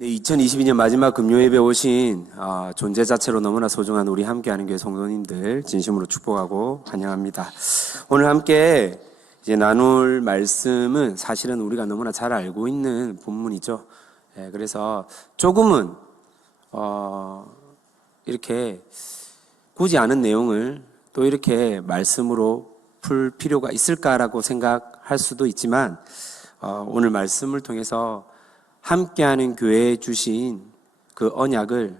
네, 2022년 마지막 금요예배 오신 존재 자체로 너무나 소중한 우리 함께하는 교회 성도님들 진심으로 축복하고 환영합니다. 오늘 함께 이제 나눌 말씀은 사실은 우리가 너무나 잘 알고 있는 본문이죠. 그래서 조금은 이렇게 굳이 아는 내용을 또 이렇게 말씀으로 풀 필요가 있을까라고 생각할 수도 있지만 오늘 말씀을 통해서 함께하는 교회에 주신 그 언약을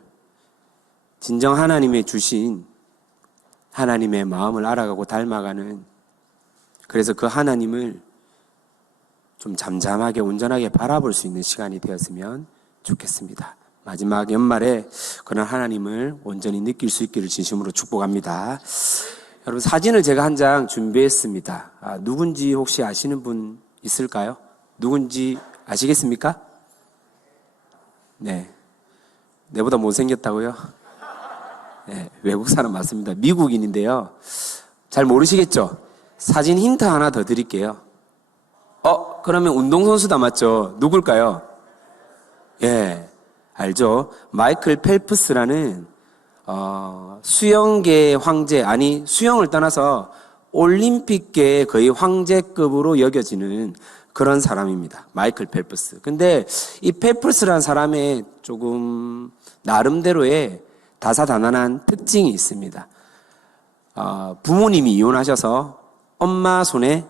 진정 하나님의 주신 하나님의 마음을 알아가고 닮아가는, 그래서 그 하나님을 좀 잠잠하게 온전하게 바라볼 수 있는 시간이 되었으면 좋겠습니다. 마지막 연말에 그런 하나님을 온전히 느낄 수 있기를 진심으로 축복합니다. 여러분, 사진을 제가 한 장 준비했습니다. 누군지 혹시 아시는 분 있을까요? 누군지 아시겠습니까? 네. 내보다 못생겼다고요? 네, 외국 사람 맞습니다. 미국인인데요. 잘 모르시겠죠? 사진 힌트 하나 더 드릴게요. 그러면 운동선수다 맞죠? 누굴까요? 예, 알죠? 마이클 펠프스라는, 수영계의 황제, 아니, 수영을 떠나서 올림픽계의 거의 황제급으로 여겨지는 그런 사람입니다. 마이클 펠프스. 근데 이 펠프스라는 사람의 조금 나름대로의 다사다난한 특징이 있습니다. 부모님이 이혼하셔서 엄마 손에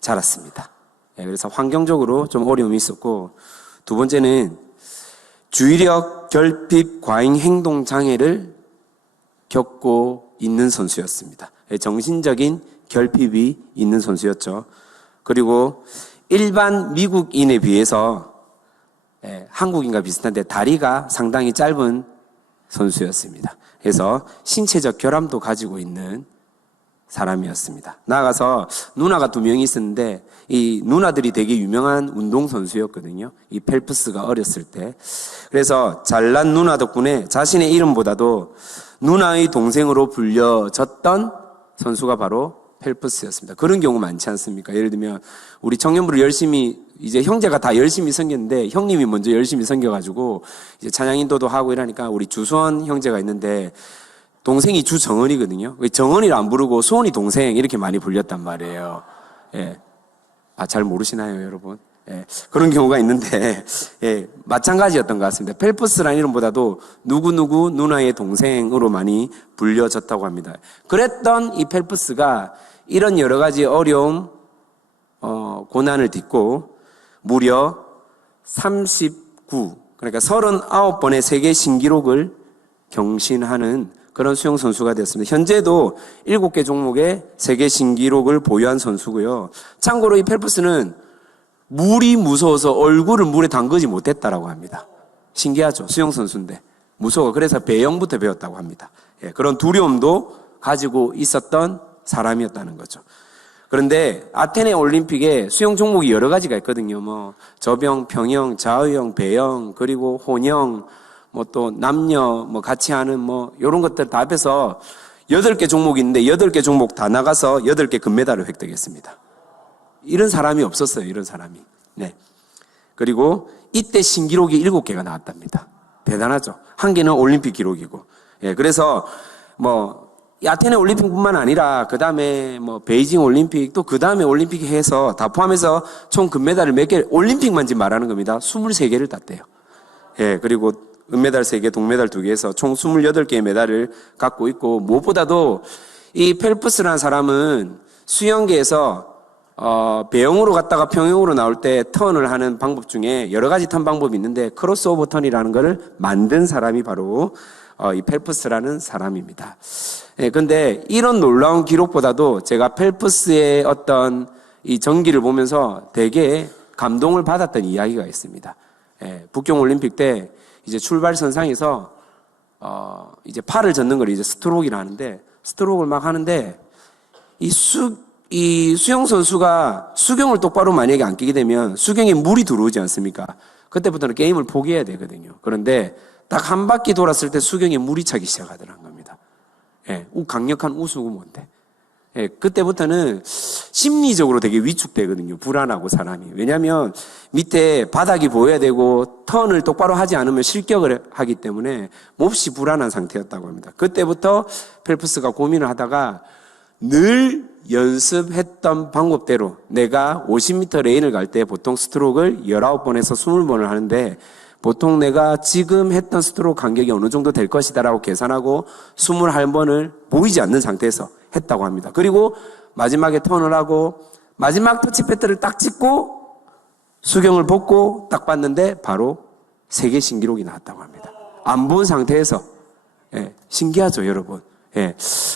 자랐습니다. 그래서 환경적으로 좀 어려움이 있었고, 두 번째는 주의력 결핍 과잉 행동 장애를 겪고 있는 선수였습니다. 정신적인 결핍이 있는 선수였죠. 그리고 일반 미국인에 비해서 한국인과 비슷한데 다리가 상당히 짧은 선수였습니다. 그래서 신체적 결함도 가지고 있는 사람이었습니다. 나아가서 누나가 2명이 있었는데 이 누나들이 되게 유명한 운동선수였거든요. 이 펠프스가 어렸을 때. 그래서 잘난 누나 덕분에 자신의 이름보다도 누나의 동생으로 불려졌던 선수가 바로 펠프스였습니다. 그런 경우 많지 않습니까? 예를 들면 우리 청년부를 열심히, 이제 형제가 다 열심히 섬겼는데 형님이 먼저 열심히 섬겨가지고 이제 찬양 인도도 하고 이러니까 우리 주수원 형제가 있는데 동생이 주정은이거든요. 정은이를 안 부르고 수원이 동생 이렇게 많이 불렸단 말이에요. 예. 잘 모르시나요, 여러분? 예. 그런 경우가 있는데, 예. 마찬가지였던 것 같습니다. 펠프스라는 이름보다도 누구누구 누나의 동생으로 많이 불려졌다고 합니다. 그랬던 이 펠프스가 이런 여러 가지 어려움, 고난을 딛고 무려 그러니까 39번의 세계 신기록을 경신하는 그런 수영 선수가 되었습니다. 현재도 7개 종목의 세계 신기록을 보유한 선수고요. 참고로 이 펠프스는 물이 무서워서 얼굴을 물에 담그지 못했다라고 합니다. 신기하죠? 수영 선수인데 무서워. 그래서 배영부터 배웠다고 합니다. 예, 그런 두려움도 가지고 있었던 사람이었다는 거죠. 그런데 아테네 올림픽에 수영 종목이 여러 가지가 있거든요. 뭐 저병, 평영, 자유형, 배영, 그리고 혼영, 뭐 또 남녀 뭐 같이 하는 뭐 이런 것들 다 합해서 8개 종목이 있는데 8개 종목 다 나가서 8개 금메달을 획득했습니다. 이런 사람이 없었어요. 이런 사람이. 네. 그리고 이때 신기록이 7개가 나왔답니다. 대단하죠. 한 개는 올림픽 기록이고. 예, 그래서 뭐 아테네 올림픽뿐만 아니라 그 다음에 뭐 베이징 올림픽 또 그 다음에 올림픽 해서 다 포함해서 총 금메달을 몇 개, 올림픽만 지금 말하는 겁니다. 23개를 땄대요. 예, 그리고 은메달 3개, 동메달 2개 해서 총 28개의 메달을 갖고 있고, 무엇보다도 이 펠프스라는 사람은 수영계에서 배영으로 갔다가 평영으로 나올 때 턴을 하는 방법 중에 여러 가지 턴 방법이 있는데 크로스오버 턴이라는 것을 만든 사람이 바로 이 펠프스라는 사람입니다. 예, 근데 이런 놀라운 기록보다도 제가 펠프스의 어떤 이 전기를 보면서 되게 감동을 받았던 이야기가 있습니다. 예, 북경 올림픽 때 이제 출발선상에서 이제 팔을 젓는 걸 이제 스트로크를 하는데, 스트로크를 막 하는데 이 수영 선수가 수경을 똑바로 만약에 안 끼게 되면 수경에 물이 들어오지 않습니까? 그때부터는 게임을 포기해야 되거든요. 그런데 딱 한 바퀴 돌았을 때 수경에 물이 차기 시작하더라는 겁니다. 예, 강력한 우수구모인데. 예, 그때부터는 심리적으로 되게 위축되거든요. 불안하고 사람이. 왜냐하면 밑에 바닥이 보여야 되고 턴을 똑바로 하지 않으면 실격을 하기 때문에 몹시 불안한 상태였다고 합니다. 그때부터 펠프스가 고민을 하다가 늘 연습했던 방법대로 내가 50m 레인을 갈 때 보통 스트로크를 19번에서 20번을 하는데 보통 내가 지금 했던 스트로크 간격이 어느 정도 될 것이다라고 계산하고 21번을 보이지 않는 상태에서 했다고 합니다. 그리고 마지막에 턴을 하고 마지막 터치패드를 딱 찍고 수경을 벗고 딱 봤는데 바로 세계 신기록이 나왔다고 합니다. 안 본 상태에서. 예, 신기하죠, 여러분. 예,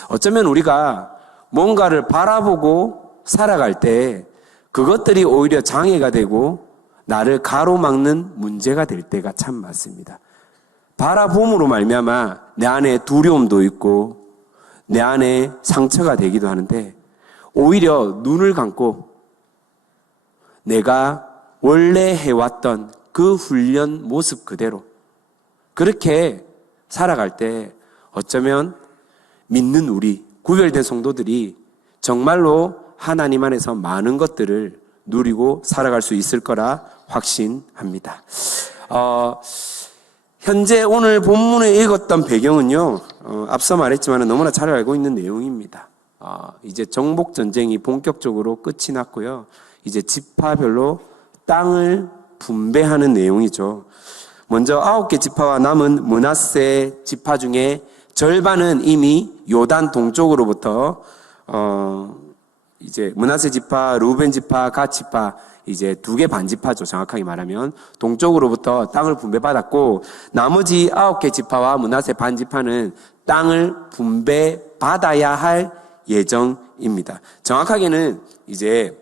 어쩌면 우리가 뭔가를 바라보고 살아갈 때 그것들이 오히려 장애가 되고 나를 가로막는 문제가 될 때가 참 많습니다. 바라봄으로 말미암아 내 안에 두려움도 있고 내 안에 상처가 되기도 하는데 오히려 눈을 감고 내가 원래 해왔던 그 훈련 모습 그대로 그렇게 살아갈 때 어쩌면 믿는 우리 구별된 성도들이 정말로 하나님 안에서 많은 것들을 누리고 살아갈 수 있을 거라 확신합니다. 현재 오늘 본문에 읽었던 배경은요, 앞서 말했지만 너무나 잘 알고 있는 내용입니다. 이제 정복 전쟁이 본격적으로 끝이 났고요. 이제 지파별로 땅을 분배하는 내용이죠. 먼저 9개 지파와 남은 므낫세 지파 중에 절반은 이미 요단 동쪽으로부터 이제 므낫세 지파, 루벤 지파, 갓 지파 이제 2개 반지파죠. 정확하게 말하면 동쪽으로부터 땅을 분배받았고 나머지 9개 지파와 므낫세 반지파는 땅을 분배받아야 할 예정입니다. 정확하게는 이제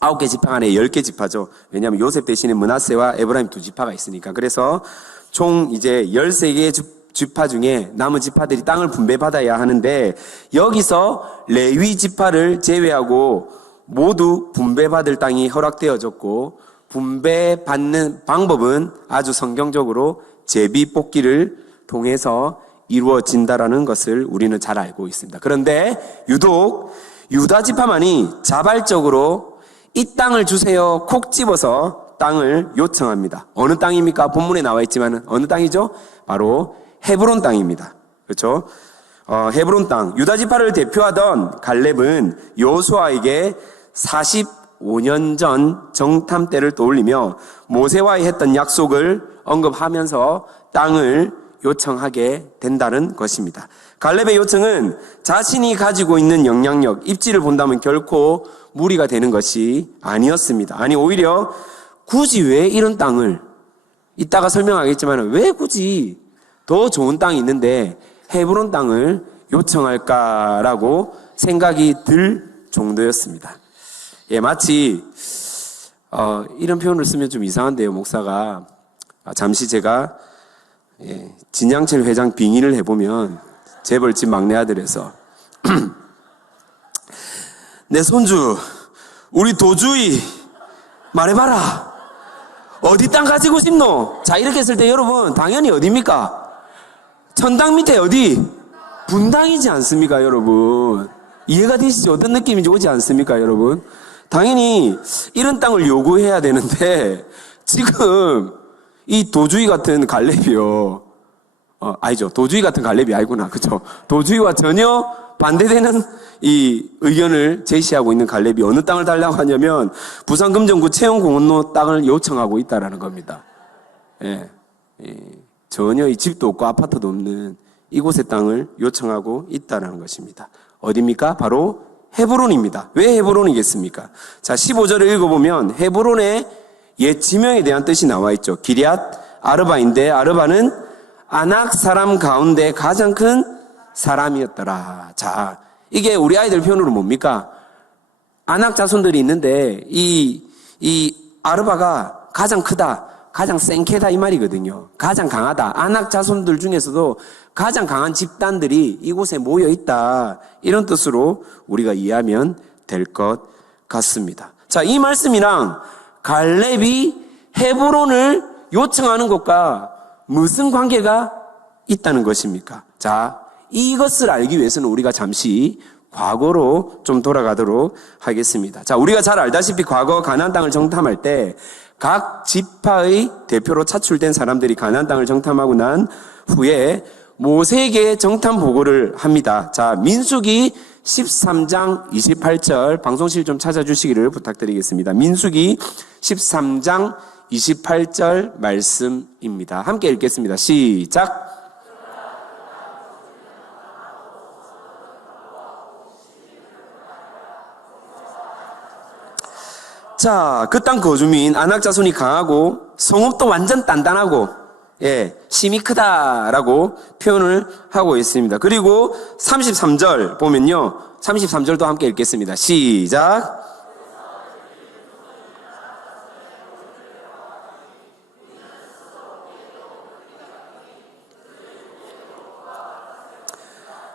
9개 지파 안에 10개 지파죠. 왜냐하면 요셉 대신에 므낫세와 에브라임 2지파가 있으니까. 그래서 총 이제 13개의 지파 중에 남은 지파들이 땅을 분배받아야 하는데 여기서 레위 지파를 제외하고 모두 분배받을 땅이 허락되어졌고 분배받는 방법은 아주 성경적으로 제비 뽑기를 통해서 이루어진다라는 것을 우리는 잘 알고 있습니다. 그런데 유독 유다 지파만이 자발적으로 이 땅을 주세요 콕 집어서 땅을 요청합니다. 어느 땅입니까? 본문에 나와 있지만 어느 땅이죠? 바로 헤브론 땅입니다. 그렇죠? 헤브론 땅. 유다 지파를 대표하던 갈렙은 여호수아에게 45년 전 정탐 때를 떠올리며 모세와의 했던 약속을 언급하면서 땅을 요청하게 된다는 것입니다. 갈렙의 요청은 자신이 가지고 있는 영향력, 입지를 본다면 결코 무리가 되는 것이 아니었습니다. 아니 오히려 굳이 왜 이런 땅을 이따가 설명하겠지만 왜 굳이 더 좋은 땅이 있는데 헤브론 땅을 요청할까라고 생각이 들 정도였습니다. 예, 마치 이런 표현을 쓰면 좀 이상한데요, 목사가 잠시 제가 진양철 회장 빙의를 해보면 재벌집 막내 아들에서 내 손주 우리 도주희 말해봐라 어디 땅 가지고 싶노? 자 이렇게 했을 때 여러분 당연히 어디입니까? 천당 밑에 어디? 분당이지 않습니까 여러분? 이해가 되시죠? 어떤 느낌인지 오지 않습니까 여러분? 당연히 이런 땅을 요구해야 되는데 지금 이 도주희 같은 갈렙이요. 아니죠. 도주희 같은 갈렙이 아니구나. 그죠? 도주희와 전혀 반대되는 이 의견을 제시하고 있는 갈렙이 어느 땅을 달라고 하냐면 부산 금정구 채용공원로 땅을 요청하고 있다라는 겁니다. 예. 전혀 이 집도 없고 아파트도 없는 이곳의 땅을 요청하고 있다라는 것입니다. 어디입니까? 바로 헤브론입니다. 왜 헤브론이겠습니까? 자, 15절을 읽어보면 헤브론의 옛 지명에 대한 뜻이 나와 있죠. 기럇 아르바인데 아르바는 아낙 사람 가운데 가장 큰 사람이었더라. 자, 이게 우리 아이들 표현으로 뭡니까? 아낙 자손들이 있는데 이 아르바가 가장 크다, 가장 센케다 이 말이거든요. 가장 강하다. 아낙 자손들 중에서도 가장 강한 집단들이 이곳에 모여 있다. 이런 뜻으로 우리가 이해하면 될 것 같습니다. 자, 이 말씀이랑 갈렙이 헤브론을 요청하는 것과 무슨 관계가 있다는 것입니까? 자, 이것을 알기 위해서는 우리가 잠시 과거로 좀 돌아가도록 하겠습니다. 자, 우리가 잘 알다시피 과거 가나안 땅을 정탐할 때 각 지파의 대표로 차출된 사람들이 가나안 땅을 정탐하고 난 후에 모세에게 정탐 보고를 합니다. 자, 민수기 13장 28절 방송실 좀 찾아주시기를 부탁드리겠습니다. 민수기 13장 28절 말씀입니다. 함께 읽겠습니다. 시작. 자, 그 땅 거주민 아낙 자손이 강하고 성읍도 완전 단단하고 힘이 크다라고 표현을 하고 있습니다. 그리고 33절 보면요. 33절도 함께 읽겠습니다. 시작.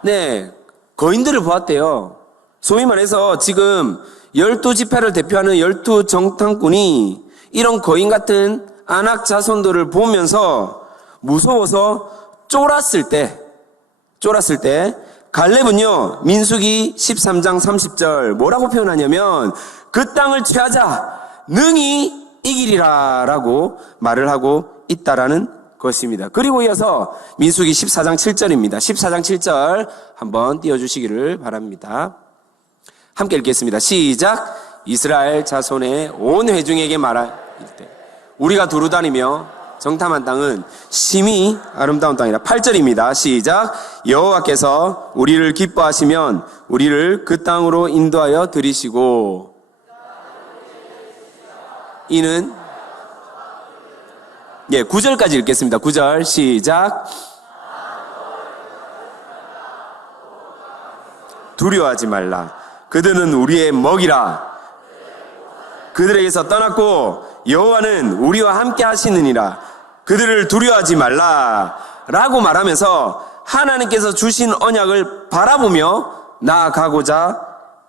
네, 거인들을 보았대요. 소위 말해서 지금 12지파를 대표하는 12정탐꾼이 이런 거인 같은 아낙 자손들을 보면서 무서워서 쫄았을 때 갈렙은요, 민수기 13장 30절 뭐라고 표현하냐면 그 땅을 취하자 능히 이기리라 라고 말을 하고 있다라는 것입니다. 그리고 이어서 민수기 14장 7절입니다. 14장 7절 한번 띄워주시기를 바랍니다. 함께 읽겠습니다. 시작. 이스라엘 자손의 온 회중에게 말할 때 우리가 두루 다니며 정탐한 땅은 심히 아름다운 땅이라. 8절입니다. 시작. 여호와께서 우리를 기뻐하시면 우리를 그 땅으로 인도하여 들이시고 이는 9절까지 읽겠습니다. 9절 시작. 두려워하지 말라. 그들은 우리의 먹이라. 그들에게서 떠났고 여호와는 우리와 함께 하시느니라. 그들을 두려워하지 말라 라고 말하면서 하나님께서 주신 언약을 바라보며 나아가고자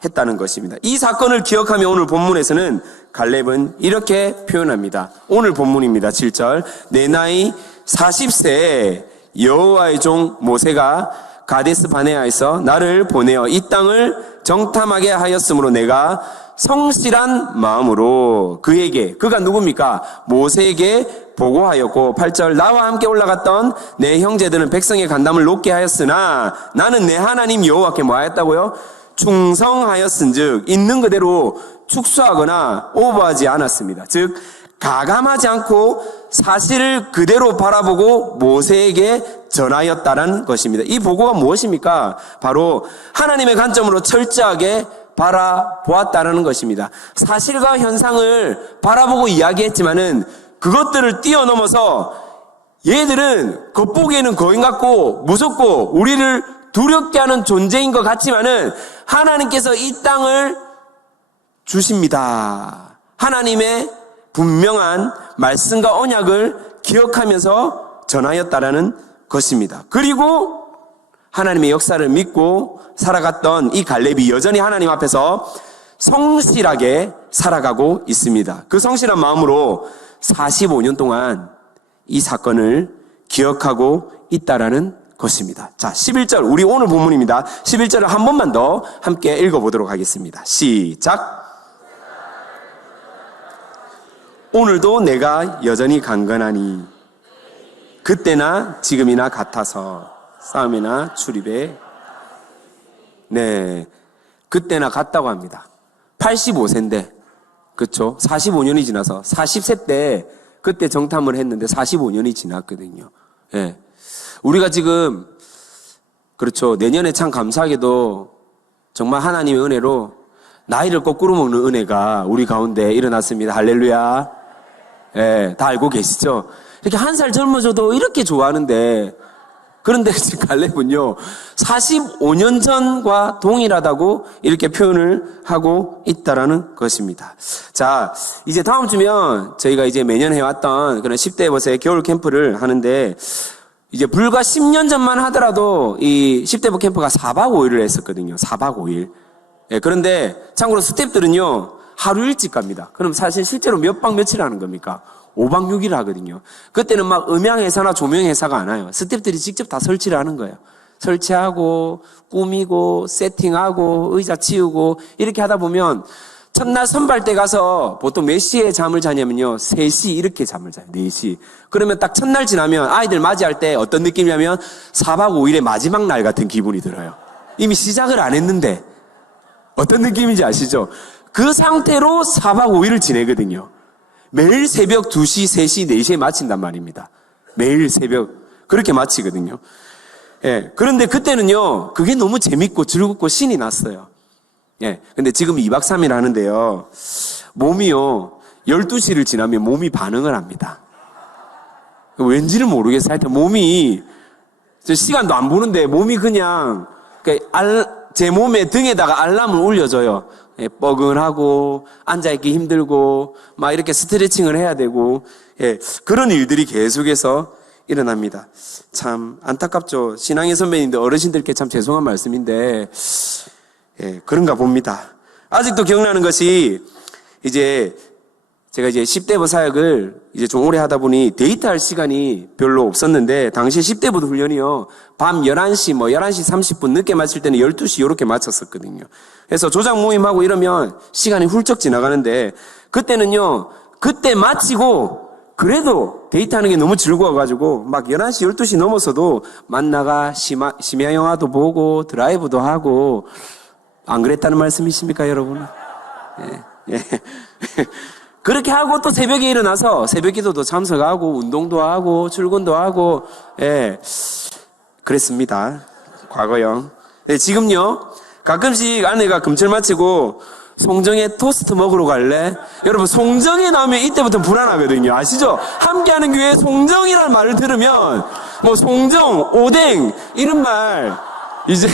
했다는 것입니다. 이 사건을 기억하며 오늘 본문에서는 갈렙은 이렇게 표현합니다. 오늘 본문입니다. 7절. 내 나이 40세에 여호와의 종 모세가 가데스 바네아에서 나를 보내어 이 땅을 정탐하게 하였으므로 내가 성실한 마음으로 그에게, 그가 누굽니까? 모세에게 보고하였고 8절. 나와 함께 올라갔던 내 형제들은 백성의 간담을 높게 하였으나 나는 내 하나님 여호와께 뭐 하였다고요? 충성하였은즉 있는 그대로 축소하거나 오버하지 않았습니다. 즉 가감하지 않고 사실을 그대로 바라보고 모세에게 전하였다는 것입니다. 이 보고가 무엇입니까? 바로 하나님의 관점으로 철저하게 바라보았다는 것입니다. 사실과 현상을 바라보고 이야기했지만은 그것들을 뛰어넘어서 얘들은 겉보기에는 거인 같고 무섭고 우리를 두렵게 하는 존재인 것 같지만은 하나님께서 이 땅을 주십니다. 하나님의 분명한 말씀과 언약을 기억하면서 전하였다라는 것입니다. 그리고 하나님의 역사를 믿고 살아갔던 이 갈렙이 여전히 하나님 앞에서 성실하게 살아가고 있습니다. 그 성실한 마음으로 45년 동안 이 사건을 기억하고 있다라는 것입니다. 자, 11절, 우리 오늘 본문입니다. 11절을 한 번만 더 함께 읽어보도록 하겠습니다. 시작. 오늘도 내가 여전히 강건하니 그때나 지금이나 같아서 싸움이나 출입에 그때나 같다고 합니다. 85세인데 그렇죠? 45년이 지나서 40세 때 그때 정탐을 했는데 45년이 지났거든요. 우리가 지금 그렇죠. 내년에 참 감사하게도 정말 하나님의 은혜로 나이를 거꾸로 먹는 은혜가 우리 가운데 일어났습니다. 할렐루야. 다 알고 계시죠? 이렇게 한 살 젊어져도 이렇게 좋아하는데, 그런데 지금 갈렙은요 45년 전과 동일하다고 이렇게 표현을 하고 있다라는 것입니다. 자, 이제 다음 주면 저희가 이제 매년 해왔던 그런 10대 버스의 겨울 캠프를 하는데, 이제 불과 10년 전만 하더라도 이 10대 버 캠프가 4박 5일을 했었거든요. 4박 5일. 그런데 참고로 스태프들은요 하루 일찍 갑니다. 그럼 사실 실제로 몇 박 며칠 하는 겁니까? 5박 6일 하거든요. 그때는 막 음향회사나 조명회사가 안 와요. 스태프들이 직접 다 설치를 하는 거예요. 설치하고 꾸미고 세팅하고 의자 치우고 이렇게 하다 보면 첫날 선발 때 가서 보통 몇 시에 잠을 자냐면요. 3시 이렇게 잠을 자요. 4시. 그러면 딱 첫날 지나면 아이들 맞이할 때 어떤 느낌이냐면 4박 5일의 마지막 날 같은 기분이 들어요. 이미 시작을 안 했는데 어떤 느낌인지 아시죠? 그 상태로 4박 5일을 지내거든요. 매일 새벽 2시, 3시, 4시에 마친단 말입니다. 매일 새벽 그렇게 마치거든요. 예. 그런데 그때는요. 그게 너무 재밌고 즐겁고 신이 났어요. 예. 근데 지금 2박 3일 하는데요. 몸이요. 12시를 지나면 몸이 반응을 합니다. 왠지는 모르겠어요. 하여튼 몸이 시간도 안 보는데 몸이 그냥 제 몸의 등에다가 알람을 올려줘요. 예, 뻐근하고 앉아있기 힘들고 막 이렇게 스트레칭을 해야 되고 예, 그런 일들이 계속해서 일어납니다. 참 안타깝죠. 신앙의 선배님들 어르신들께 참 죄송한 말씀인데 예, 그런가 봅니다. 아직도 기억나는 것이 제가 10대부 사역을 좀 오래 하다 보니 데이트할 시간이 별로 없었는데 당시 10대부 훈련이요. 밤 11시 11시 30분 늦게 마칠 때는 12시 이렇게 마쳤었거든요. 그래서 조장 모임하고 이러면 시간이 훌쩍 지나가는데 그때는요. 그때 마치고 그래도 데이트하는 게 너무 즐거워가지고 막 11시 12시 넘어서도 만나가 심야 영화도 보고 드라이브도 하고 안 그랬다는 말씀이십니까 여러분? 예. 그렇게 하고 또 새벽에 일어나서 새벽 기도도 참석하고 운동도 하고 출근도 하고 예 그랬습니다. 과거형. 네, 지금요 가끔씩 아내가 금철 마치고 송정에 토스트 먹으러 갈래? 여러분 송정에 나오면 이때부터 불안하거든요. 아시죠? 함께하는 교회 송정이라는 말을 들으면 뭐 송정, 오뎅 이런 말 이제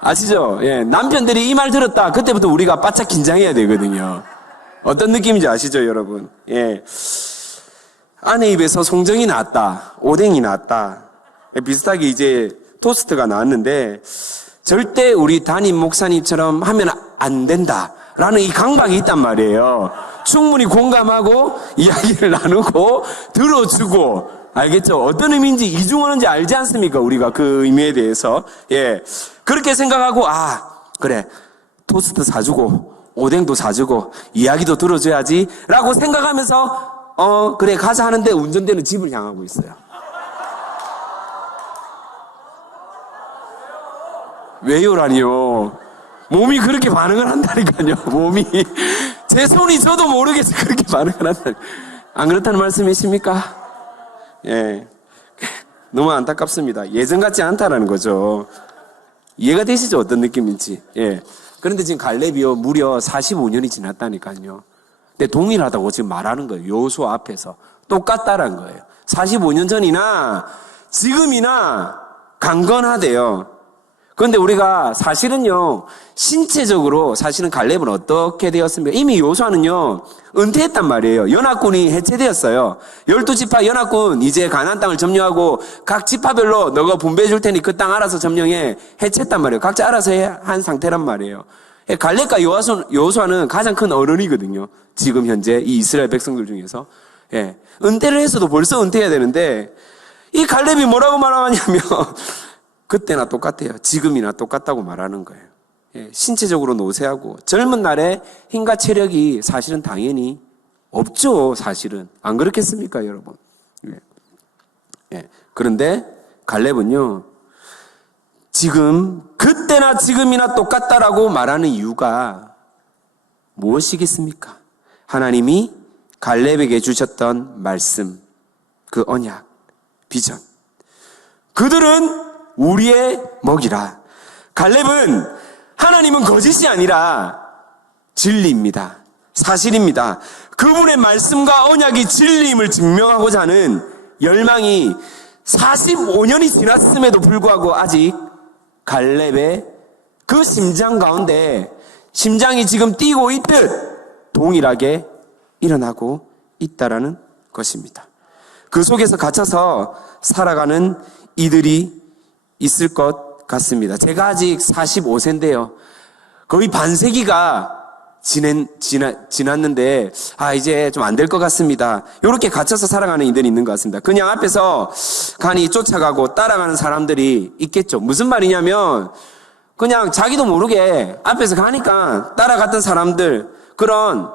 아시죠? 예, 남편들이 이 말 들었다. 그때부터 우리가 바짝 긴장해야 되거든요. 어떤 느낌인지 아시죠, 여러분? 예. 아내 입에서 송정이 나왔다. 오뎅이 나왔다. 비슷하게 토스트가 나왔는데 절대 우리 담임 목사님처럼 하면 안 된다라는 이 강박이 있단 말이에요. 충분히 공감하고 이야기를 나누고 들어주고 알겠죠? 어떤 의미인지 이중어는지 알지 않습니까? 우리가 그 의미에 대해서. 예. 그렇게 생각하고, 그래. 토스트 사주고, 오뎅도 사주고, 이야기도 들어줘야지. 라고 생각하면서, 그래, 가자 하는데 운전대는 집을 향하고 있어요. 왜요라니요? 몸이 그렇게 반응을 한다니까요, 몸이. 제 손이 저도 모르겠어 그렇게 반응을 한다니까. 안 그렇다는 말씀이십니까? 예. 너무 안타깝습니다. 예전 같지 않다라는 거죠. 이해가 되시죠? 어떤 느낌인지. 예. 그런데 지금 갈렙이요, 무려 45년이 지났다니까요. 근데 동일하다고 지금 말하는 거예요. 여호수아 앞에서. 똑같다라는 거예요. 45년 전이나 지금이나 강건하대요. 그런데 우리가 사실은요, 신체적으로 사실은 갈렙은 어떻게 되었습니까? 이미 여호수아는요, 은퇴했단 말이에요. 연합군이 해체되었어요. 12지파 연합군 이제 가나안 땅을 점령하고 각 지파별로 너가 분배해 줄 테니 그 땅 알아서 점령해. 해체했단 말이에요. 각자 알아서 한 상태란 말이에요. 갈렙과 여호수아는 가장 큰 어른이거든요. 지금 현재 이 이스라엘 백성들 중에서. 예. 은퇴를 했어도 벌써 은퇴해야 되는데 이 갈렙이 뭐라고 말하냐면 그때나 똑같아요. 지금이나 똑같다고 말하는 거예요. 예, 신체적으로 노쇠하고 젊은 날에 힘과 체력이 사실은 당연히 없죠. 사실은. 안 그렇겠습니까, 여러분? 예. 예. 그런데 갈렙은요. 지금 그때나 지금이나 똑같다라고 말하는 이유가 무엇이겠습니까? 하나님이 갈렙에게 주셨던 말씀, 그 언약, 비전. 그들은 우리의 먹이라. 갈렙은 하나님은 거짓이 아니라 진리입니다. 사실입니다. 그분의 말씀과 언약이 진리임을 증명하고자 하는 열망이 45년이 지났음에도 불구하고 아직 갈렙의 그 심장 가운데 심장이 지금 뛰고 있듯 동일하게 일어나고 있다라는 것입니다. 그 속에서 갇혀서 살아가는 이들이 있을 것 같습니다. 제가 아직 45세인데요. 거의 반세기가 지났는데, 이제 좀 안 될 것 같습니다. 이렇게 갇혀서 살아가는 이들이 있는 것 같습니다. 그냥 앞에서 간이 쫓아가고 따라가는 사람들이 있겠죠. 무슨 말이냐면, 그냥 자기도 모르게 앞에서 가니까 따라갔던 사람들, 그런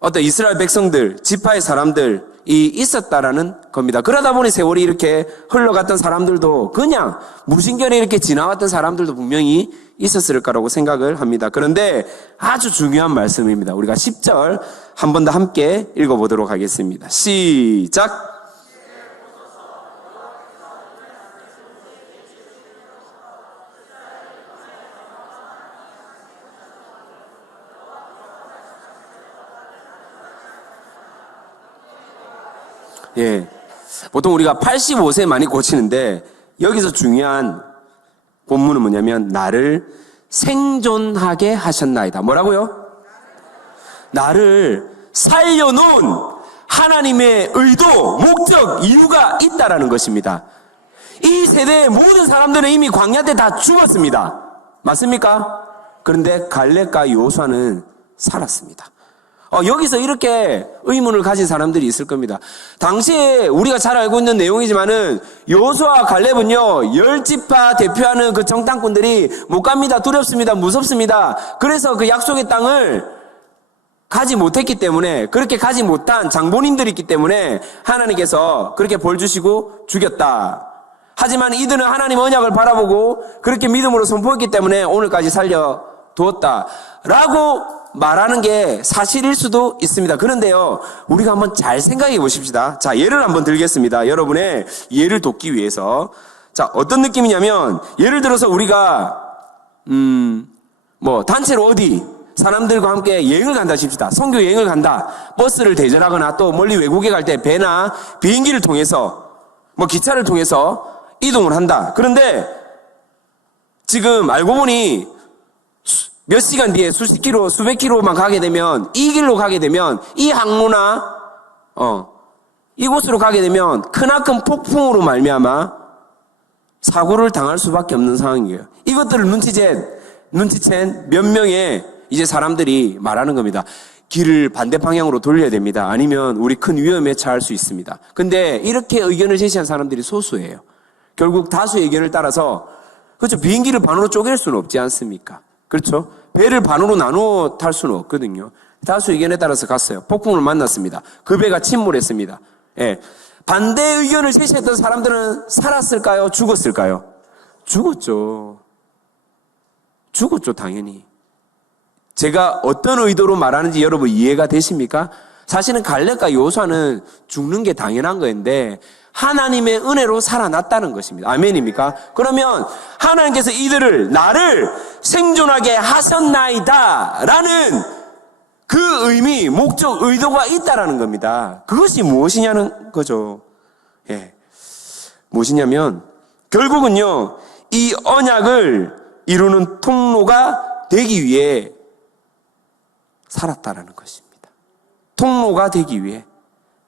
어떤 이스라엘 백성들, 지파의 사람들이 있었다라는 겁니다. 그러다 보니 세월이 이렇게 흘러갔던 사람들도 그냥 무심결에 이렇게 지나왔던 사람들도 분명히 있었을 거라고 생각을 합니다. 그런데 아주 중요한 말씀입니다. 우리가 10절 한 번 더 함께 읽어보도록 하겠습니다. 시작! 예. 보통 우리가 85세 많이 고치는데 여기서 중요한 본문은 뭐냐면 나를 생존하게 하셨나이다. 뭐라고요? 나를 살려놓은 하나님의 의도, 목적, 이유가 있다라는 것입니다. 이 세대의 모든 사람들은 이미 광야 때 다 죽었습니다. 맞습니까? 그런데 갈렙과 여호수아는 살았습니다. 여기서 이렇게 의문을 가진 사람들이 있을 겁니다. 당시에 우리가 잘 알고 있는 내용이지만은 여호수아와 갈렙은요 10지파 대표하는 그 정탐꾼들이 못 갑니다. 두렵습니다. 무섭습니다. 그래서 그 약속의 땅을 가지 못했기 때문에, 그렇게 가지 못한 장본인들이 있기 때문에 하나님께서 그렇게 벌 주시고 죽였다. 하지만 이들은 하나님 언약을 바라보고 그렇게 믿음으로 선포했기 때문에 오늘까지 살려두었다 라고 말하는 게 사실일 수도 있습니다. 그런데요, 우리가 한번 잘 생각해 보십시다. 자, 예를 한번 들겠습니다. 여러분의 이해를 돕기 위해서. 자, 어떤 느낌이냐면, 예를 들어서 우리가, 단체로 어디, 사람들과 함께 여행을 간다 싶시다. 선교 여행을 간다. 버스를 대절하거나 또 멀리 외국에 갈 때 배나 비행기를 통해서, 기차를 통해서 이동을 한다. 그런데, 지금 알고 보니, 몇 시간 뒤에 수십 킬로, 수백 킬로만 가게 되면, 이 길로 가게 되면, 이 항로나, 이곳으로 가게 되면, 크나큰 폭풍으로 말미암아 사고를 당할 수밖에 없는 상황이에요. 이것들을 눈치챈 몇 명의 이제 사람들이 말하는 겁니다. 길을 반대 방향으로 돌려야 됩니다. 아니면 우리 큰 위험에 처할 수 있습니다. 근데 이렇게 의견을 제시한 사람들이 소수예요. 결국 다수의 의견을 따라서, 그렇죠. 비행기를 반으로 쪼갤 수는 없지 않습니까? 그렇죠. 배를 반으로 나누어 탈 수는 없거든요. 다수 의견에 따라서 갔어요. 폭풍을 만났습니다. 그 배가 침몰했습니다. 예. 반대 의견을 제시했던 사람들은 살았을까요? 죽었을까요? 죽었죠. 당연히. 제가 어떤 의도로 말하는지 여러분 이해가 되십니까? 사실은 갈렙과 여호수아는 죽는 게 당연한 거인데 하나님의 은혜로 살아났다는 것입니다. 아멘입니까? 그러면 하나님께서 이들을 나를 생존하게 하셨나이다 라는 그 의미, 목적, 의도가 있다라는 겁니다. 그것이 무엇이냐는 거죠. 예. 무엇이냐면 결국은요 이 언약을 이루는 통로가 되기 위해 살았다라는 것입니다. 통로가 되기 위해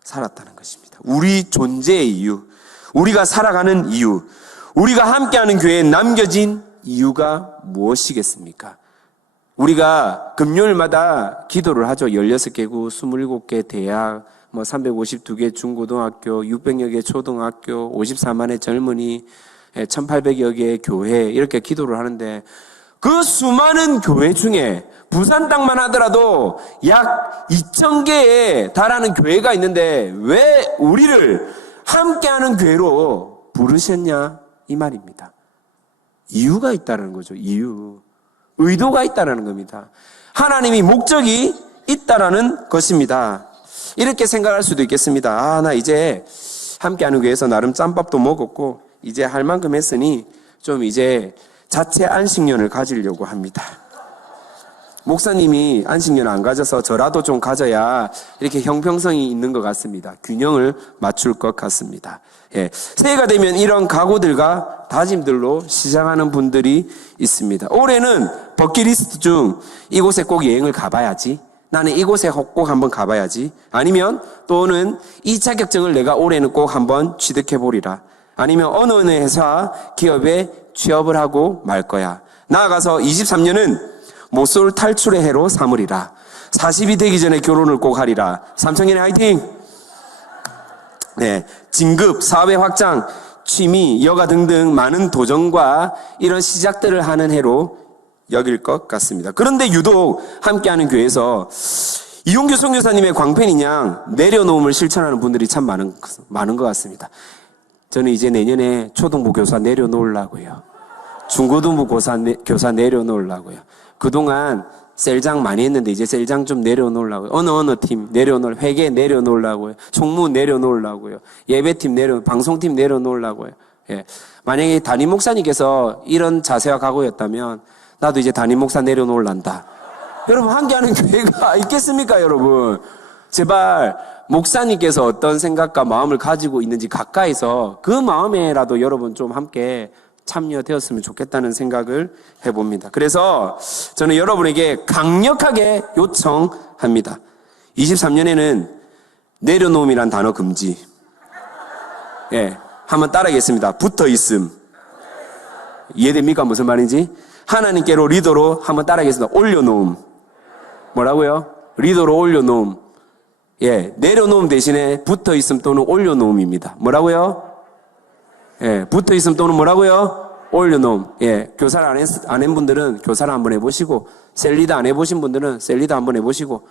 살았다는 것입니다. 우리 존재의 이유, 우리가 살아가는 이유, 우리가 함께하는 교회에 남겨진 이유가 무엇이겠습니까? 우리가 금요일마다 기도를 하죠. 16개국, 27개 대학, 352개 중고등학교, 600여 개 초등학교, 54만의 젊은이, 1800여 개의 교회, 이렇게 기도를 하는데 그 수많은 교회 중에 부산 땅만 하더라도 약 2000개에 달하는 교회가 있는데 왜 우리를 함께하는 교회로 부르셨냐 이 말입니다. 이유가 있다는 거죠. 이유. 의도가 있다는 겁니다. 하나님이 목적이 있다라는 것입니다. 이렇게 생각할 수도 있겠습니다. 나 이제 함께하는 교회에서 나름 짬밥도 먹었고 이제 할 만큼 했으니 좀 이제 자체 안식년을 가지려고 합니다. 목사님이 안식년 안 가져서 저라도 좀 가져야 이렇게 형평성이 있는 것 같습니다. 균형을 맞출 것 같습니다. 예. 새해가 되면 이런 각오들과 다짐들로 시작하는 분들이 있습니다. 올해는 버킷리스트 중 이곳에 꼭 여행을 가봐야지. 나는 이곳에 꼭 한번 가봐야지. 아니면 또는 이 자격증을 내가 올해는 꼭 한번 취득해보리라. 아니면 어느 회사, 기업에 취업을 하고 말 거야. 나아가서 23년은 모쏠 탈출의 해로 삼으리라. 40이 되기 전에 결혼을 꼭 하리라. 삼청년의 화이팅! 네, 진급, 사업의 확장, 취미, 여가 등등 많은 도전과 이런 시작들을 하는 해로 여길 것 같습니다. 그런데 유독 함께하는 교회에서 이용규 선교사님의 광팬인 양 내려놓음을 실천하는 분들이 참 많은 것 같습니다. 저는 이제 내년에 초등부 교사 내려놓으려고요. 중고등부 교사 내려놓으려고요. 그동안 셀장 많이 했는데 이제 셀장 좀 내려놓으려고요. 어느 팀 회계 내려놓으려고요. 총무 내려놓으려고요. 예배팀 방송팀 내려놓으려고요. 예. 만약에 담임 목사님께서 이런 자세와 각오였다면 나도 이제 담임 목사 내려놓으란다. 여러분 함께하는 교회가 있겠습니까 여러분? 제발 목사님께서 어떤 생각과 마음을 가지고 있는지 가까이서 그 마음에라도 여러분 좀 함께 참여되었으면 좋겠다는 생각을 해봅니다. 그래서 저는 여러분에게 강력하게 요청합니다. 23년에는 내려놓음이란 단어 금지. 예, 한번 따라하겠습니다. 붙어있음. 이해됩니까? 무슨 말인지? 하나님께로 리더로 한번 따라하겠습니다. 올려놓음. 뭐라고요? 리더로 올려놓음. 예, 내려놓음 대신에 붙어있음 또는 올려놓음입니다. 뭐라고요? 예, 붙어있음 또는 뭐라고요? 올려놓음. 예, 교사를 안 한 분들은 교사를 한번 해보시고, 셀리더 안 해보신 분들은 셀리더 한번 해보시고,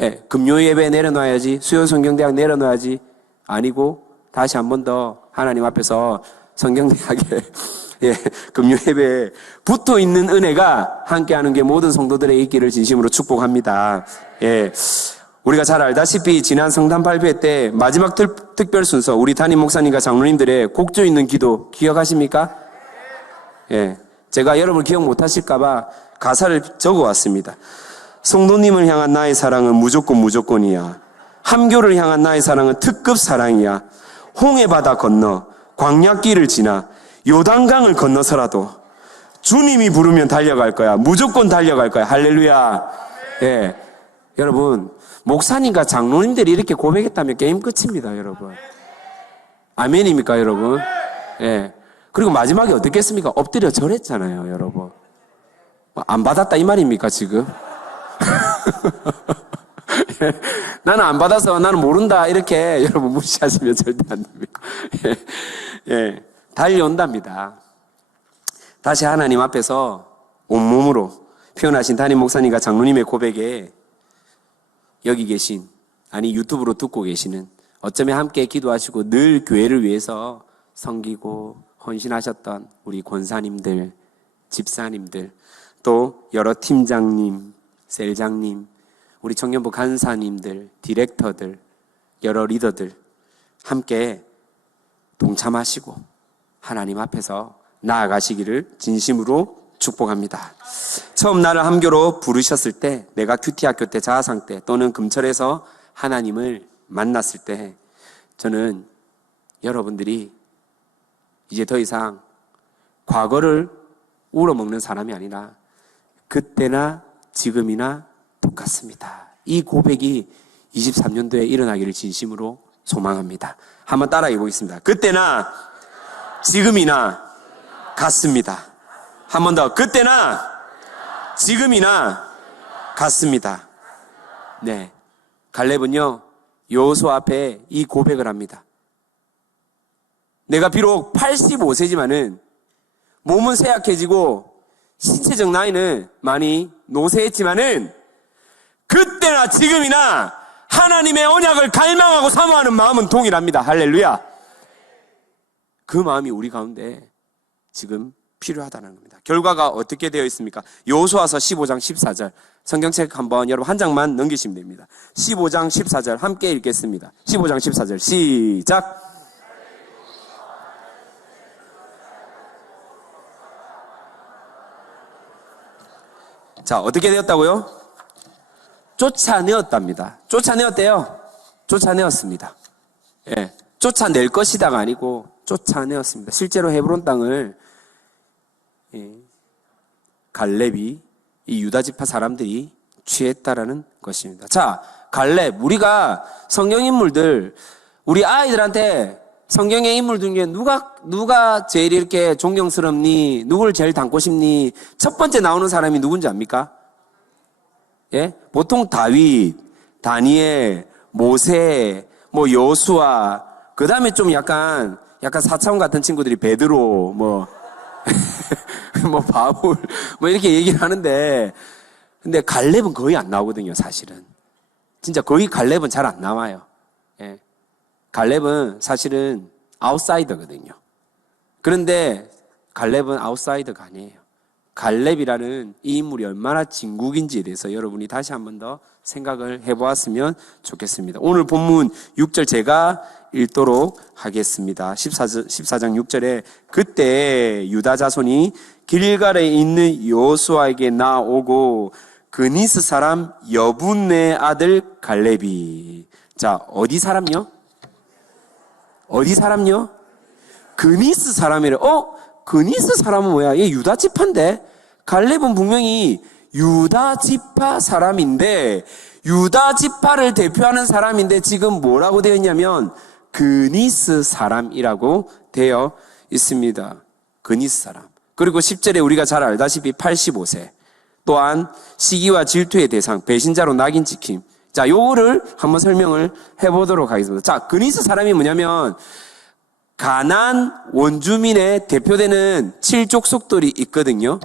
예, 금요 예배 내려놔야지, 수요 성경대학 내려놔야지, 아니고, 다시 한 번 더 하나님 앞에서 성경대학에, 예, 금요 예배에 붙어 있는 은혜가 함께하는 게 모든 성도들의 있기를 진심으로 축복합니다. 예. 우리가 잘 알다시피 지난 성탄 발표회 때 마지막 특별 순서 우리 담임 목사님과 장로님들의 곡조 있는 기도 기억하십니까? 예, 제가 여러분 기억 못하실까봐 가사를 적어왔습니다. 성도님을 향한 나의 사랑은 무조건이야. 함교를 향한 나의 사랑은 특급 사랑이야. 홍해바다 건너 광야길을 지나 요단강을 건너서라도 주님이 부르면 달려갈 거야. 무조건 달려갈 거야. 할렐루야. 예, 여러분 목사님과 장로님들이 이렇게 고백했다면 게임 끝입니다, 여러분. 아멘입니까, 여러분? 예. 그리고 마지막에 어떻게 했습니까? 엎드려 절했잖아요, 여러분. 안 받았다 이 말입니까, 지금? 예. 나는 안 받아서 나는 모른다 이렇게 여러분 무시하시면 절대 안 됩니다. 예. 예. 달려온답니다. 다시 하나님 앞에서 온몸으로 표현하신 담임 목사님과 장로님의 고백에 여기 계신, 아니 유튜브로 듣고 계시는, 어쩌면 함께 기도하시고 늘 교회를 위해서 섬기고 헌신하셨던 우리 권사님들, 집사님들, 또 여러 팀장님, 셀장님, 우리 청년부 간사님들, 디렉터들, 여러 리더들 함께 동참하시고 하나님 앞에서 나아가시기를 진심으로 축복합니다. 처음 나를 함교로 부르셨을 때, 내가 큐티학교 때, 자아상 때, 또는 금철에서 하나님을 만났을 때, 저는 여러분들이 이제 더 이상 과거를 울어먹는 사람이 아니라 그때나 지금이나 똑같습니다. 이 고백이 23년도에 일어나기를 진심으로 소망합니다. 한번 따라해 보겠습니다. 그때나 지금이나 같습니다. 한 번 더. 그때나 지금이나 같습니다. 네. 갈렙은요, 여호수아 앞에 이 고백을 합니다. 내가 비록 85세지만은 몸은 쇠약해지고 신체적 나이는 많이 노쇠했지만은 그때나 지금이나 하나님의 언약을 갈망하고 사모하는 마음은 동일합니다. 할렐루야. 그 마음이 우리 가운데 지금 필요하다는 겁니다. 결과가 어떻게 되어 있습니까? 여호수아서 15장 14절. 성경책 한번 여러분 한 장만 넘기시면 됩니다. 15장 14절 함께 읽겠습니다. 15장 14절 시작. 자, 어떻게 되었다고요? 쫓아내었답니다. 쫓아내었대요. 쫓아내었습니다. 예, 쫓아낼 것이다가 아니고 쫓아내었습니다. 실제로 헤브론 땅을 갈렙이 이 유다 지파 사람들이 취했다라는 것입니다. 자, 갈렙, 우리가 성경 인물들, 우리 아이들한테 성경의 인물 중에 누가 제일 이렇게 존경스럽니? 누굴 제일 닮고 싶니? 첫 번째 나오는 사람이 누군지 압니까? 예? 보통 다윗, 다니엘, 모세, 뭐 여수아, 그 다음에 좀 약간 4차원 같은 친구들이 베드로, 뭐 바울, 뭐 이렇게 얘기를 하는데, 근데 갈렙은 거의 안 나오거든요, 사실은. 진짜 거의 갈렙은 잘 안 나와요. 예. 갈렙은 사실은 아웃사이더거든요. 그런데 갈렙은 아웃사이더가 아니에요. 갈렙이라는 이 인물이 얼마나 진국인지에 대해서 여러분이 다시 한 번 더 생각을 해보았으면 좋겠습니다. 오늘 본문 6절 제가 읽도록 하겠습니다. 14장 6절에 그때 유다 자손이 길갈에 있는 여호수아에게 나오고 그니스 사람 여분네 아들 갈렙이, 자, 어디 사람요? 어디 사람요? 그니스 사람이래. 그니스 사람은 뭐야? 얘 유다 지파인데? 갈렙은 분명히 유다 지파 사람인데, 유다 지파를 대표하는 사람인데 지금 뭐라고 되어 있냐면 그니스 사람이라고 되어 있습니다. 그니스 사람. 그리고 10절에 우리가 잘 알다시피 85세. 또한 시기와 질투의 대상, 배신자로 낙인 찍힘. 자, 요거를 한번 설명을 해보도록 하겠습니다. 자, 그니스 사람이 뭐냐면 가나안 원주민의 대표되는 7족속들이 있거든요.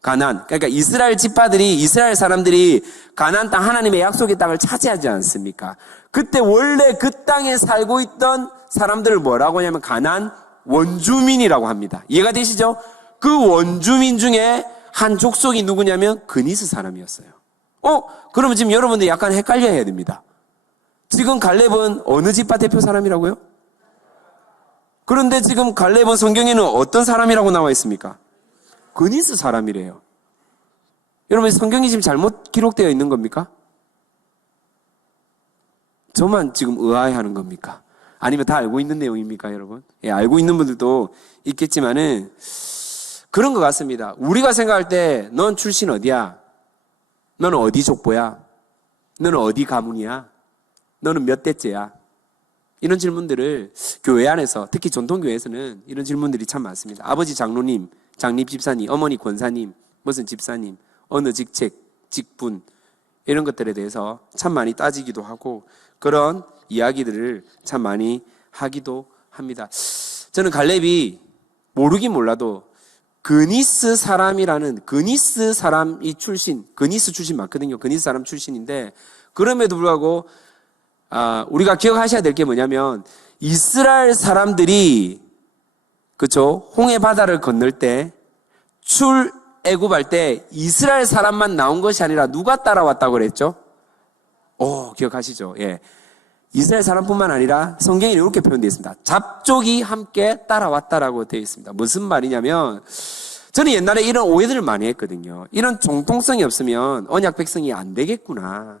가나안. 그러니까 이스라엘 지파들이, 이스라엘 사람들이 가나안 땅, 하나님의 약속의 땅을 차지하지 않습니까? 그때 원래 그 땅에 살고 있던 사람들을 뭐라고 하냐면 가나안 원주민이라고 합니다. 이해가 되시죠? 그 원주민 중에 한 족속이 누구냐면 그니스 사람이었어요. 그러면 지금 여러분들 약간 헷갈려 해야 됩니다. 지금 갈렙은 어느 지파 대표 사람이라고요? 그런데 지금 갈렙은 성경에는 어떤 사람이라고 나와 있습니까? 그니스 사람이래요. 여러분, 성경이 지금 잘못 기록되어 있는 겁니까? 저만 지금 의아해하는 겁니까? 아니면 다 알고 있는 내용입니까, 여러분? 예, 알고 있는 분들도 있겠지만은 그런 것 같습니다. 우리가 생각할 때 넌 출신 어디야? 너는 어디 족보야? 너는 어디 가문이야? 너는 몇 대째야? 이런 질문들을 교회 안에서, 특히 전통교회에서는 이런 질문들이 참 많습니다. 아버지 장로님, 장립 집사님, 어머니 권사님, 무슨 집사님, 어느 직책, 직분, 이런 것들에 대해서 참 많이 따지기도 하고 그런 이야기들을 참 많이 하기도 합니다. 저는 갈렙이 모르긴 몰라도 그니스 사람이라는, 그니스 사람이 출신, 그니스 출신 맞거든요. 그니스 사람 출신인데, 그럼에도 불구하고 우리가 기억하셔야 될 게 뭐냐면 이스라엘 사람들이, 그렇죠, 홍해 바다를 건널 때, 출애굽할 때 이스라엘 사람만 나온 것이 아니라 누가 따라왔다고 그랬죠? 기억하시죠? 예. 이스라엘 사람뿐만 아니라 성경에 이렇게 표현되어 있습니다. 잡족이 함께 따라왔다라고 되어 있습니다. 무슨 말이냐면, 저는 옛날에 이런 오해들을 많이 했거든요. 이런 정통성이 없으면 언약 백성이 안 되겠구나.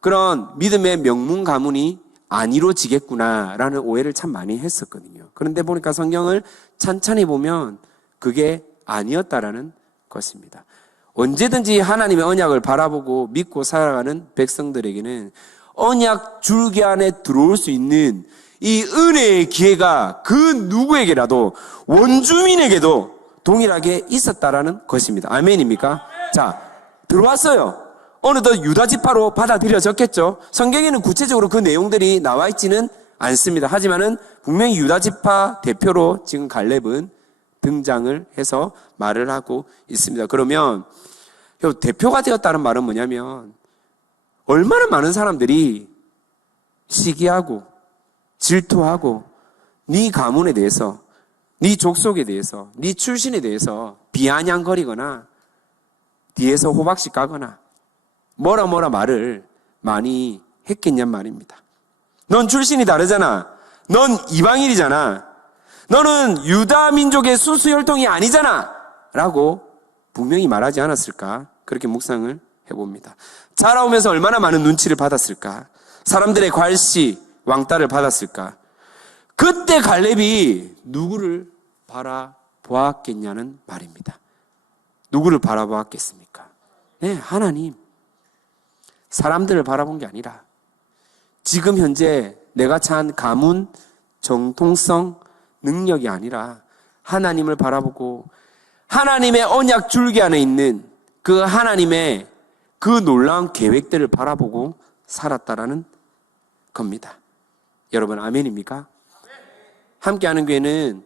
그런 믿음의 명문 가문이 안 이루어지겠구나라는 오해를 참 많이 했었거든요. 그런데 보니까 성경을 찬찬히 보면 그게 아니었다라는 것입니다. 언제든지 하나님의 언약을 바라보고 믿고 살아가는 백성들에게는 언약 줄기 안에 들어올 수 있는 이 은혜의 기회가 그 누구에게라도, 원주민에게도 동일하게 있었다라는 것입니다. 아멘입니까? 자, 들어왔어요. 어느덧 유다 지파로 받아들여졌겠죠. 성경에는 구체적으로 그 내용들이 나와 있지는 않습니다. 하지만은 분명히 유다 지파 대표로 지금 갈렙은 등장을 해서 말을 하고 있습니다. 그러면 대표가 되었다는 말은 뭐냐면 얼마나 많은 사람들이 시기하고 질투하고 네 가문에 대해서, 네 족속에 대해서, 네 출신에 대해서 비아냥거리거나 뒤에서 호박씩 까거나 뭐라 말을 많이 했겠냔 말입니다. 넌 출신이 다르잖아. 넌 이방인이잖아. 너는 유다 민족의 순수 혈통이 아니잖아. 라고 분명히 말하지 않았을까? 그렇게 묵상을 해봅니다. 자라오면서 얼마나 많은 눈치를 받았을까? 사람들의 괄시, 왕따를 받았을까? 그때 갈렙이 누구를 바라보았겠냐는 말입니다. 누구를 바라보았겠습니까? 네, 하나님. 사람들을 바라본 게 아니라 지금 현재 내가 찬 가문, 정통성, 능력이 아니라 하나님을 바라보고 하나님의 언약 줄기 안에 있는 그 하나님의 그 놀라운 계획들을 바라보고 살았다라는 겁니다. 여러분 아멘입니까? 함께하는 교회는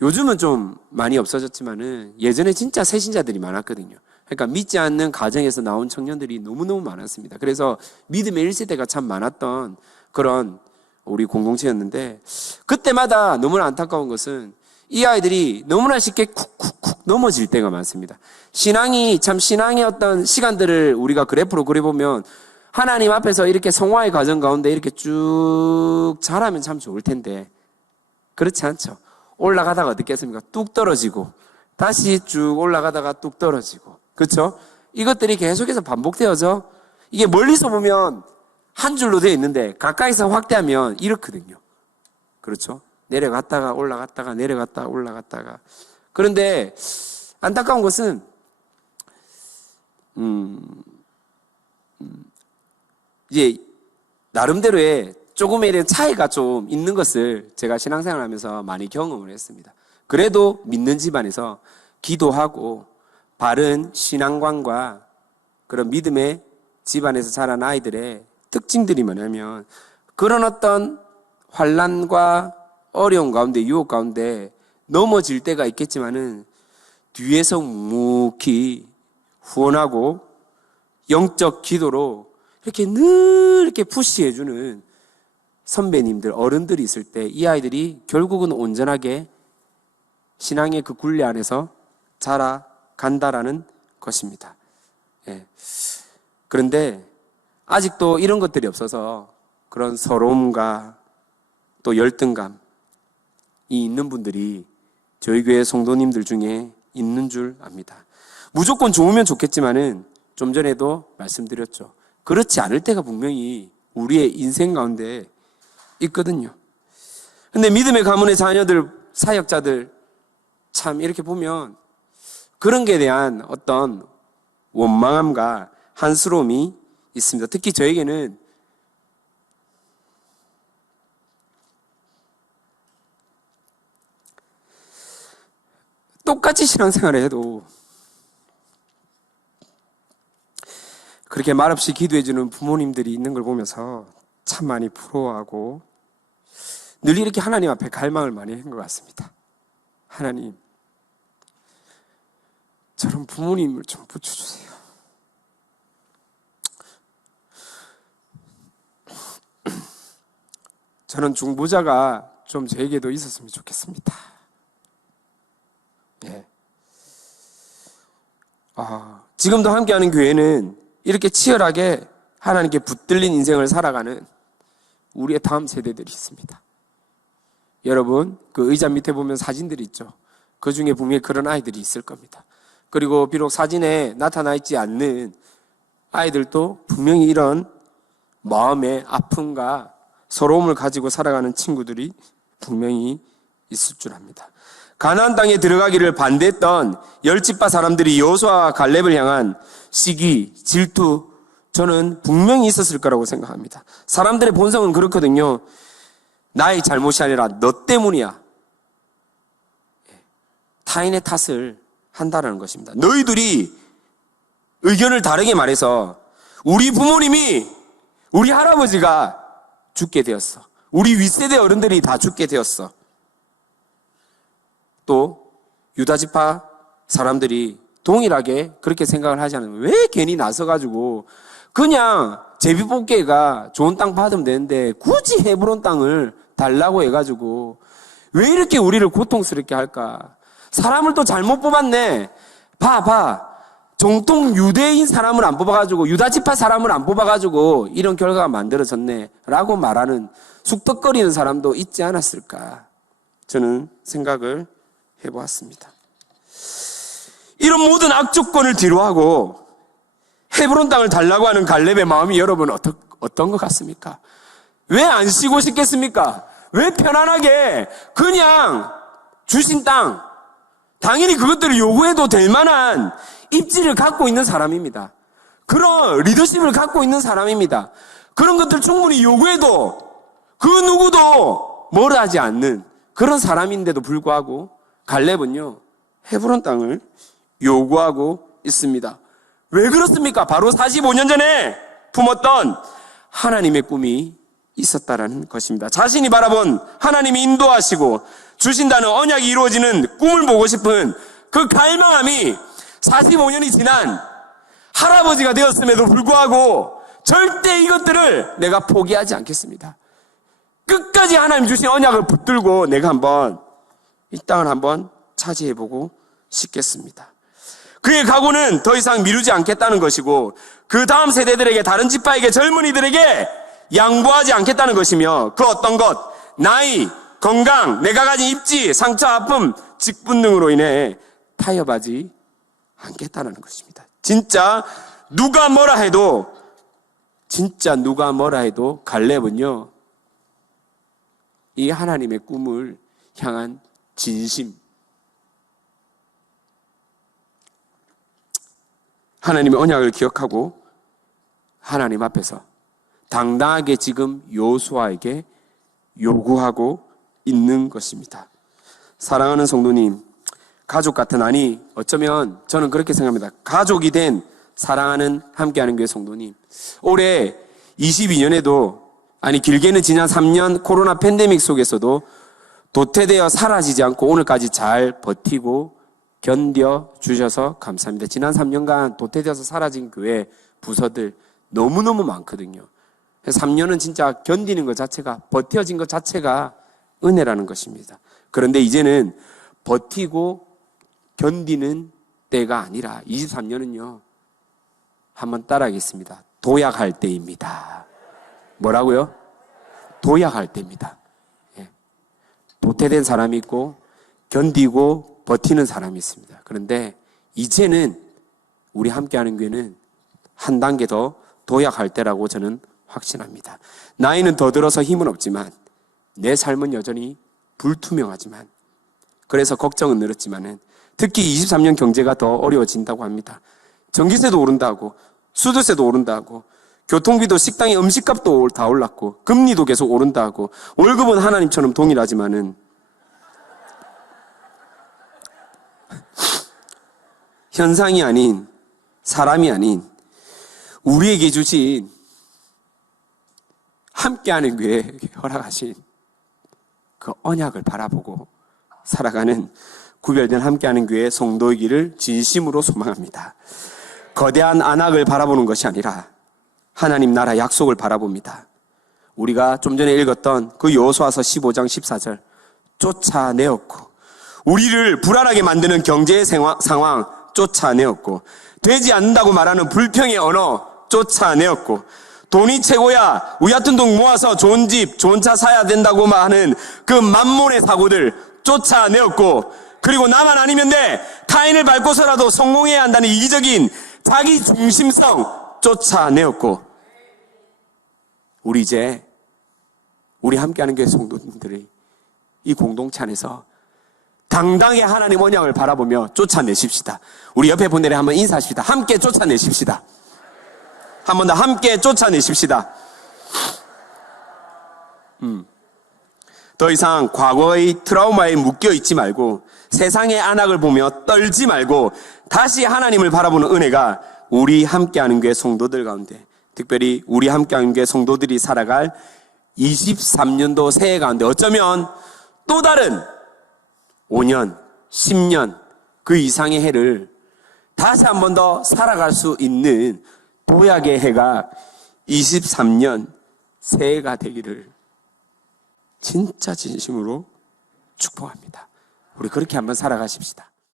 요즘은 좀 많이 없어졌지만은 예전에 진짜 새신자들이 많았거든요. 그러니까 믿지 않는 가정에서 나온 청년들이 너무너무 많았습니다. 그래서 믿음의 1세대가 참 많았던 그런 우리 공동체였는데, 그때마다 너무나 안타까운 것은 이 아이들이 너무나 쉽게 쿡쿡쿡 넘어질 때가 많습니다. 신앙의 어떤 시간들을 우리가 그래프로 그려보면 하나님 앞에서 이렇게 성화의 과정 가운데 이렇게 쭉 자라면 참 좋을 텐데 그렇지 않죠. 올라가다가 어떻겠습니까? 뚝 떨어지고 다시 쭉 올라가다가 뚝 떨어지고, 그렇죠? 이것들이 계속해서 반복되어져 이게 멀리서 보면 한 줄로 되어 있는데 가까이서 확대하면 이렇거든요. 그렇죠? 내려갔다가 올라갔다가 내려갔다가 올라갔다가. 그런데 안타까운 것은 이제 나름대로의 조금에 대한 차이가 좀 있는 것을 제가 신앙생활을 하면서 많이 경험을 했습니다. 그래도 믿는 집안에서 기도하고 바른 신앙관과 그런 믿음의 집안에서 자란 아이들의 특징들이 뭐냐면, 그런 어떤 환난과 어려움 가운데, 유혹 가운데 넘어질 때가 있겠지만은 뒤에서 묵묵히 후원하고 영적 기도로 이렇게 늘 이렇게 푸시해주는 선배님들, 어른들이 있을 때 이 아이들이 결국은 온전하게 신앙의 그 굴레 안에서 자라간다라는 것입니다. 예. 그런데 아직도 이런 것들이 없어서 그런 서러움과 또 열등감이 있는 분들이 저희 교회 성도님들 중에 있는 줄 압니다. 무조건 좋으면 좋겠지만은 좀 전에도 말씀드렸죠. 그렇지 않을 때가 분명히 우리의 인생 가운데 있거든요. 근데 믿음의 가문의 자녀들, 사역자들 참 이렇게 보면 그런 게 대한 어떤 원망함과 한스러움이 있습니다. 특히 저에게는 똑같이 신앙생활을 해도 그렇게 말없이 기도해주는 부모님들이 있는 걸 보면서 참 많이 부러워하고 늘 이렇게 하나님 앞에 갈망을 많이 한 것 같습니다. 하나님, 저런 부모님을 좀 붙여주세요. 저는 중보자가 좀 저에게도 있었으면 좋겠습니다. 예. 지금도 함께하는 교회는 이렇게 치열하게 하나님께 붙들린 인생을 살아가는 우리의 다음 세대들이 있습니다. 여러분, 그 의자 밑에 보면 사진들이 있죠. 그 중에 분명히 그런 아이들이 있을 겁니다. 그리고 비록 사진에 나타나 있지 않는 아이들도 분명히 이런 마음의 아픔과 서러움을 가지고 살아가는 친구들이 분명히 있을 줄 압니다. 가나안 땅에 들어가기를 반대했던 열집파 사람들이 여호수아와 갈렙을 향한 시기, 질투, 저는 분명히 있었을 거라고 생각합니다. 사람들의 본성은 그렇거든요. 나의 잘못이 아니라 너 때문이야. 타인의 탓을 한다는 것입니다. 너희들이 의견을 다르게 말해서 우리 부모님이, 우리 할아버지가 죽게 되었어. 우리 윗세대 어른들이 다 죽게 되었어. 또 유다지파 사람들이 동일하게 그렇게 생각을 하지 않으면 왜 괜히 나서가지고 그냥 제비뽑기가 좋은 땅 받으면 되는데 굳이 헤브론 땅을 달라고 해가지고 왜 이렇게 우리를 고통스럽게 할까? 사람을 또 잘못 뽑았네. 봐. 정통 유대인 사람을 안 뽑아가지고, 유다지파 사람을 안 뽑아가지고 이런 결과가 만들어졌네 라고 말하는 쑥덕거리는 사람도 있지 않았을까, 저는 생각을 해보았습니다. 이런 모든 악조건을 뒤로하고 헤브론 땅을 달라고 하는 갈렙의 마음이 여러분 어떤 것 같습니까? 왜 안 쉬고 싶겠습니까? 왜 편안하게 그냥 주신 땅, 당연히 그것들을 요구해도 될 만한 입지를 갖고 있는 사람입니다. 그런 리더십을 갖고 있는 사람입니다. 그런 것들 충분히 요구해도 그 누구도 뭘 하지 않는 그런 사람인데도 불구하고 갈렙은요, 헤브론 땅을 요구하고 있습니다. 왜 그렇습니까? 바로 45년 전에 품었던 하나님의 꿈이 있었다라는 것입니다. 자신이 바라본 하나님이 인도하시고 주신다는 언약이 이루어지는 꿈을 보고 싶은 그 갈망함이 45년이 지난 할아버지가 되었음에도 불구하고 절대 이것들을 내가 포기하지 않겠습니다. 끝까지 하나님 주신 언약을 붙들고 내가 한번 이 땅을 한번 차지해보고 싶겠습니다. 그의 각오는 더 이상 미루지 않겠다는 것이고 그 다음 세대들에게, 다른 지파에게, 젊은이들에게 양보하지 않겠다는 것이며 그 어떤 것, 나이, 건강, 내가 가진 입지, 상처, 아픔, 직분 등으로 인해 타협하지 않겠다는 것입니다. 진짜 누가 뭐라 해도 갈렙은요, 이 하나님의 꿈을 향한 진심, 하나님의 언약을 기억하고 하나님 앞에서 당당하게 지금 여호수아에게 요구하고 있는 것입니다. 사랑하는 성도님, 가족 같은, 아니 어쩌면 저는 그렇게 생각합니다. 가족이 된 사랑하는 함께하는 교회 성도님, 올해 22년에도, 아니 길게는 지난 3년 코로나 팬데믹 속에서도 도태되어 사라지지 않고 오늘까지 잘 버티고 견뎌주셔서 감사합니다. 지난 3년간 도태되어서 사라진 교회 부서들 너무너무 많거든요. 3년은 진짜 견디는 것 자체가, 버텨진 것 자체가 은혜라는 것입니다. 그런데 이제는 버티고 견디는 때가 아니라 23년은요, 한번 따라하겠습니다. 도약할 때입니다. 뭐라고요? 도약할 때입니다. 예. 도태된 사람이 있고 견디고 버티는 사람이 있습니다. 그런데 이제는 우리 함께하는 교회는 한 단계 더 도약할 때라고 저는 확신합니다. 나이는 더 들어서 힘은 없지만 내 삶은 여전히 불투명하지만, 그래서 걱정은 늘었지만은 특히 23년 경제가 더 어려워진다고 합니다. 전기세도 오른다고, 수도세도 오른다고, 교통비도, 식당의 음식값도 다 올랐고, 금리도 계속 오른다고, 월급은 하나님처럼 동일하지만은 현상이 아닌, 사람이 아닌 우리에게 주신, 함께하는 교회에 허락하신 그 언약을 바라보고 살아가는 구별된 함께하는 교회의 성도이기를 진심으로 소망합니다. 거대한 안악을 바라보는 것이 아니라 하나님 나라 약속을 바라봅니다. 우리가 좀 전에 읽었던 그 여호수아서 15장 14절, 쫓아내었고, 우리를 불안하게 만드는 경제의 상황 쫓아내었고, 되지 않는다고 말하는 불평의 언어 쫓아내었고, 돈이 최고야, 우리 같은 돈 모아서 좋은 집, 좋은 차 사야 된다고 하는 그 만몬의 사고들 쫓아내었고, 그리고 나만 아니면 돼, 카인을 밟고서라도 성공해야 한다는 이기적인 자기 중심성 쫓아내었고, 우리 이제 우리 함께하는 교회 성도님들이 이 공동체 안에서 당당히 하나님 언약을 바라보며 쫓아내십시다. 우리 옆에 분들에 한번 인사하십시다. 함께 쫓아내십시다. 한 번 더 함께 쫓아내십시다. 더 이상 과거의 트라우마에 묶여있지 말고, 세상의 안악을 보며 떨지 말고 다시 하나님을 바라보는 은혜가 우리 함께하는 교회 성도들 가운데, 특별히 우리 함께하는 교회 성도들이 살아갈 23년도 새해 가운데, 어쩌면 또 다른 5년, 10년 그 이상의 해를 다시 한 번 더 살아갈 수 있는 도약의 해가 23년 새해가 되기를 진짜 진심으로 축복합니다. 우리 그렇게 한번 살아가십시다.